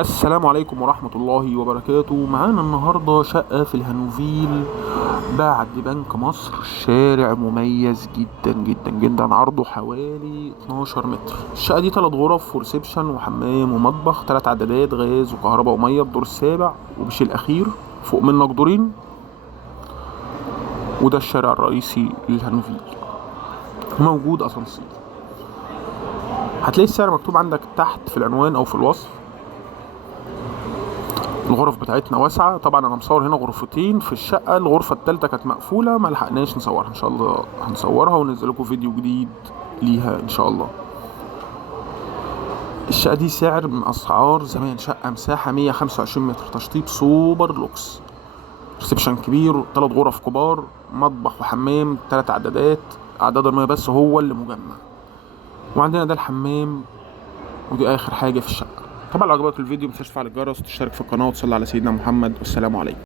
السلام عليكم ورحمة الله وبركاته. معانا النهاردة شقة في الهانوفيل بعد بنك مصر. شارع مميز جدا جدا جدا، عرضه حوالي 12 متر. الشقة دي 3 غرف وريسبشن وحمام ومطبخ، 3 عدادات غاز وكهرباء ومية، الدور السابع ومش الأخير، فوق منك دورين. وده الشارع الرئيسي للهانوفيل، موجود أسانسير. هتلاقي السعر مكتوب عندك تحت في العنوان أو في الوصف. الغرف بتاعتنا واسعة طبعا. انا مصور هنا غرفتين في الشقة، الغرفة التالتة كانت مقفولة ما لحقناش نصورها، ان شاء الله هنصورها وننزل لكم فيديو جديد ليها ان شاء الله. الشقة دي سعر من اسعار زمان، شقة مساحة 125 متر، تشطيب سوبر لوكس، ريسبشن كبير، 3 غرف كبار، مطبخ وحمام، 3 عدادات، اعداد المياه بس هو اللي مجمع. وعندنا ده الحمام، ودي اخر حاجة في الشقة. طبعا لو عجبك الفيديو متنساش تفعل الجرس وتشترك في القناة وتصلي على سيدنا محمد، والسلام عليكم.